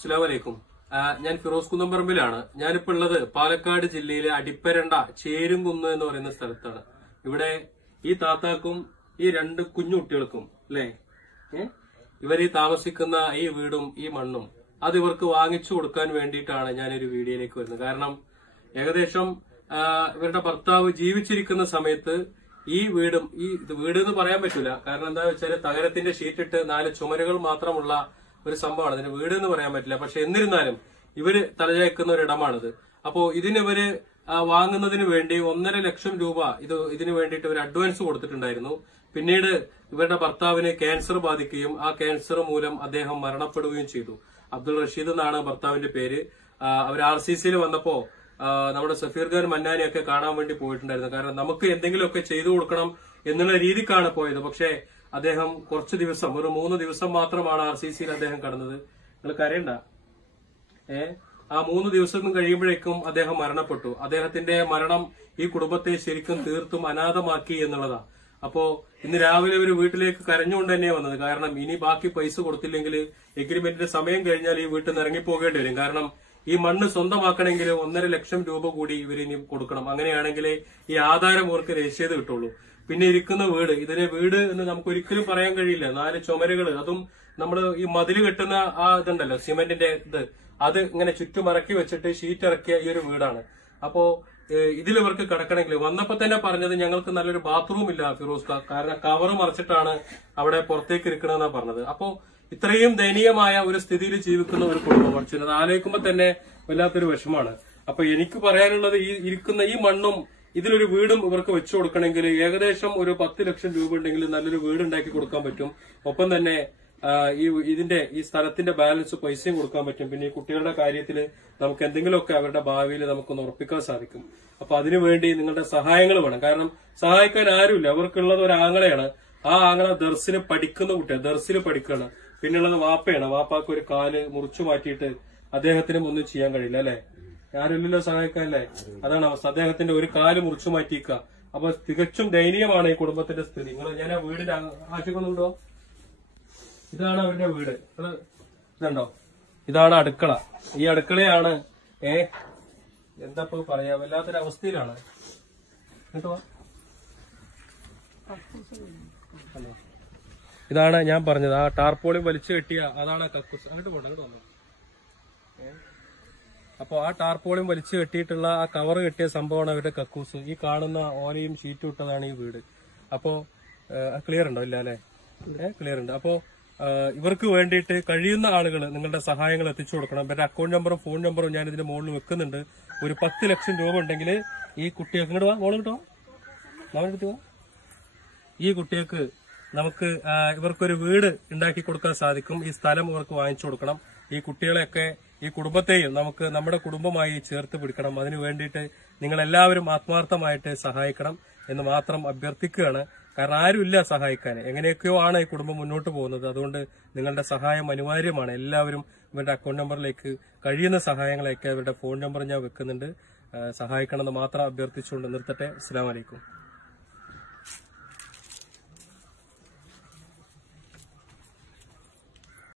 അസ്സലാമു അലൈക്കും ഞാൻ ഫിറോസ് കുന്നംപറമ്പിലാണ്. ഞാനിപ്പോ ഉള്ളത് പാലക്കാട് ജില്ലയിലെ അടിപ്പരണ്ട ചേരുംകുന്ന് എന്ന് പറയുന്ന സ്ഥലത്താണ്. ഇവിടെ ഈ താത്താക്കും ഈ രണ്ട് കുഞ്ഞു കുട്ടികൾക്കും അല്ലേ? ഇവർ ഈ താമസിക്കുന്ന ഈ വീടും ഈ മണ്ണും അത് ഇവർക്ക് വാങ്ങിച്ചു കൊടുക്കാൻ വേണ്ടിയിട്ടാണ് ഞാനൊരു വീഡിയോയിലേക്ക് വരുന്നത്. കാരണം ഏകദേശം ഇവരുടെ ഭർത്താവ് ജീവിച്ചിരിക്കുന്ന സമയത്ത് ഈ വീടും ഈ വീട് എന്ന് പറയാൻ പറ്റില്ല കാരണം എന്താ വെച്ചാൽ തകരത്തിന്റെ ഷീറ്റിട്ട് നാല് ചുമരുകൾ മാത്രമുള്ള ഒരു സംഭവമാണ്. അതിന് വീട് എന്ന് പറയാൻ പറ്റില്ല. പക്ഷെ എന്നിരുന്നാലും ഇവർ തലചേക്കുന്ന ഒരു ഇടമാണിത്. അപ്പോ ഇതിനിവര് വാങ്ങുന്നതിന് വേണ്ടി ഒന്നര ലക്ഷം രൂപ ഇത് ഇതിനു വേണ്ടിയിട്ട് ഒരു അഡ്വാൻസ് കൊടുത്തിട്ടുണ്ടായിരുന്നു. പിന്നീട് ഇവരുടെ ഭർത്താവിന് ക്യാൻസർ ബാധിക്കുകയും ആ ക്യാൻസർ മൂലം അദ്ദേഹം മരണപ്പെടുകയും ചെയ്തു. അബ്ദുൾ റഷീദ് എന്നാണ് ഭർത്താവിന്റെ പേര്. അവർ ആർ സി സിയിൽ വന്നപ്പോ നമ്മുടെ സഫീർ ഖാൻ മന്നാനെയൊക്കെ കാണാൻ വേണ്ടി പോയിട്ടുണ്ടായിരുന്നു. കാരണം നമുക്ക് എന്തെങ്കിലുമൊക്കെ ചെയ്തു കൊടുക്കണം എന്നുള്ള രീതിക്കാണ് പോയത്. പക്ഷേ അദ്ദേഹം കുറച്ച് ദിവസം ഒരു മൂന്ന് ദിവസം മാത്രമാണ് ആർ സി സിയിൽ അദ്ദേഹം കടന്നത്. നിങ്ങൾ കരയണ്ട. ഏ? ആ മൂന്ന് ദിവസം കഴിയുമ്പോഴേക്കും അദ്ദേഹം മരണപ്പെട്ടു. അദ്ദേഹത്തിന്റെ മരണം ഈ കുടുംബത്തെ ശരിക്കും തീർത്തും അനാഥമാക്കി എന്നുള്ളതാ. അപ്പോ ഇന്ന് രാവിലെ ഒരു വീട്ടിലേക്ക് കരഞ്ഞുകൊണ്ട് തന്നെയാണ് വന്നത്. കാരണം ഇനി ബാക്കി പൈസ കൊടുത്തില്ലെങ്കിൽ എഗ്രിമെന്റിന്റെ സമയം കഴിഞ്ഞാൽ ഈ വീട്ടിൽ നിന്ന് ഇറങ്ങിപ്പോകേണ്ടി വരും. കാരണം ഈ മണ്ണ് സ്വന്തമാക്കണമെങ്കിൽ ഒന്നര ലക്ഷം രൂപ കൂടി ഇവരിനി കൊടുക്കണം. അങ്ങനെയാണെങ്കിൽ ഈ ആധാരം ഓർക്ക് രജിസ്റ്റർ ചെയ്ത് കിട്ടുള്ളൂ. പിന്നെ ഇരിക്കുന്ന വീട്. ഇതിനെ വീട് എന്ന് നമുക്ക് ഒരിക്കലും പറയാൻ കഴിയില്ല. നാല് ചുമരുകൾ അതും നമ്മൾ ഈ മതിൽ കെട്ടുന്ന ആ ഇതുണ്ടല്ലോ സിമെന്റിന്റെ ഇത്. അത് ഇങ്ങനെ ചുറ്റും ഇറക്കി വെച്ചിട്ട് ഷീറ്റ് ഇറക്കിയ ഈ ഒരു വീടാണ്. അപ്പോ ഇതിൽ ഇവർക്ക് കിടക്കണമെങ്കിൽ വന്നപ്പോ തന്നെ പറഞ്ഞത് ഞങ്ങൾക്ക് നല്ലൊരു ബാത്റൂം ഇല്ല ഫിറോസ്. കാരണം കവർ മറിച്ചിട്ടാണ് അവിടെ പുറത്തേക്ക് ഇരിക്കണമെന്നാ പറഞ്ഞത്. അപ്പോ ഇത്രയും ദയനീയമായ ഒരു സ്ഥിതിയിൽ ജീവിക്കുന്ന ഒരു കുടുംബം കുറച്ചിരുന്നത് ആലോചിക്കുമ്പോൾ ആലോചിക്കുമ്പോ തന്നെ വല്ലാത്തൊരു വിഷമാണ് അപ്പൊ എനിക്ക് പറയാനുള്ളത് ഈ ഇരിക്കുന്ന ഈ മണ്ണും ഇതിലൊരു വീടും ഇവർക്ക് വെച്ചു കൊടുക്കണമെങ്കിൽ ഏകദേശം ഒരു പത്ത് ലക്ഷം രൂപ ഉണ്ടെങ്കിൽ നല്ലൊരു വീട് ഉണ്ടാക്കി കൊടുക്കാൻ പറ്റും. ഒപ്പം തന്നെ ഈ ഇതിന്റെ ഈ സ്ഥലത്തിന്റെ ബാലൻസ് പൈസയും കൊടുക്കാൻ പറ്റും. പിന്നെ ഈ കുട്ടികളുടെ കാര്യത്തിൽ നമുക്ക് എന്തെങ്കിലുമൊക്കെ അവരുടെ ഭാവിയിൽ നമുക്കൊന്ന് ഉറപ്പിക്കാൻ സാധിക്കും. അപ്പൊ അതിനുവേണ്ടി നിങ്ങളുടെ സഹായങ്ങൾ വേണം. കാരണം സഹായിക്കാൻ ആരുമില്ല. അവർക്കുള്ളത് ഒരു ആങ്ങളെയാണ്. ആ ആങ്ങള ദർസിന് പഠിക്കുന്ന കുട്ടിയാണ് ദർസിൽ പഠിക്കുകയാണ്. പിന്നുള്ളത് വാപ്പയാണ്. വാപ്പാക്ക് ഒരു കാൽ മുറിച്ചു മാറ്റിയിട്ട് അദ്ദേഹത്തിനും ഒന്നും ചെയ്യാൻ കഴിയില്ല അല്ലെ? ആരുമില്ലല്ലോ സഹായിക്കാല്ലേ അതാണ് അവസ്ഥ. അദ്ദേഹത്തിന്റെ ഒരു കാൽ മുറിച്ചു മാറ്റിക്കുക അപ്പൊ തികച്ചും ദയനീയമാണ് ഈ കുടുംബത്തിന്റെ സ്ഥിതി. നിങ്ങൾ ഞാൻ ആ വീടിന്റെ ആശിക്കുന്നുണ്ടോ ഇതാണ് അവരുടെ വീട്. ഇത് ഇതുണ്ടോ? ഇതാണ് അടുക്കള. ഈ അടുക്കളയാണ് ഏ എന്താ പറയാ? വല്ലാത്തൊരു അവസ്ഥയിലാണ് കേട്ടോ ഇതാണ് ഞാൻ പറഞ്ഞത്. ആ ടാർപോളി വലിച്ചു കെട്ടിയ അതാണ് കക്കൂസ്. അങ്ങോട്ട് പോട്ടെ? അപ്പൊ ആ ടാർപോളിയും വലിച്ചു കെട്ടിയിട്ടുള്ള ആ കവർ കെട്ടിയ സംഭവമാണ് അവരുടെ കക്കൂസ്. ഈ കാണുന്ന ഓലയും ഷീറ്റും ഇട്ടതാണ് ഈ വീട്. അപ്പോ ക്ലിയർ ഉണ്ടോ ഇല്ല അല്ലെ? ക്ലിയർ ഉണ്ട്. അപ്പോ ഇവർക്ക് വേണ്ടിയിട്ട് കഴിയുന്ന ആളുകൾ നിങ്ങളുടെ സഹായങ്ങൾ എത്തിച്ചു കൊടുക്കണം. ഇവരുടെ അക്കൗണ്ട് നമ്പറും ഫോൺ നമ്പറും ഞാൻ ഇതിന്റെ മുകളിൽ വെക്കുന്നുണ്ട്. ഒരു പത്ത് ലക്ഷം രൂപ ഉണ്ടെങ്കിൽ ഈ കുട്ടിയെ ഇങ്ങോട്ട് വാ മോൾ കിട്ടോ നമ്മളെടുത്ത് ഈ കുട്ടികൾക്ക് നമുക്ക് ഇവർക്കൊരു വീട് ഉണ്ടാക്കി കൊടുക്കാൻ സാധിക്കും. ഈ സ്ഥലം ഇവർക്ക് വാങ്ങിച്ചു കൊടുക്കണം. ഈ കുട്ടികളെയൊക്കെ ഈ കുടുംബത്തെയും നമുക്ക് നമ്മുടെ കുടുംബമായി ചേർത്ത് പിടിക്കണം. അതിനു വേണ്ടിയിട്ട് നിങ്ങൾ എല്ലാവരും ആത്മാർത്ഥമായിട്ട് സഹായിക്കണം എന്ന് മാത്രം അഭ്യർത്ഥിക്കുകയാണ്. കാരണം ആരുമില്ല സഹായിക്കാൻ. എങ്ങനെയൊക്കെയോ ആണ് ഈ കുടുംബം മുന്നോട്ട് പോകുന്നത്. അതുകൊണ്ട് നിങ്ങളുടെ സഹായം അനിവാര്യമാണ്. എല്ലാവരും ഇവരുടെ അക്കൗണ്ട് നമ്പറിലേക്ക് കഴിയുന്ന സഹായങ്ങളൊക്കെ ഇവരുടെ ഫോൺ നമ്പർ ഞാൻ വെക്കുന്നുണ്ട്. സഹായിക്കണമെന്ന് മാത്രം അഭ്യർത്ഥിച്ചുകൊണ്ട് നിർത്തട്ടെ. അസ്സാം വലൈക്കും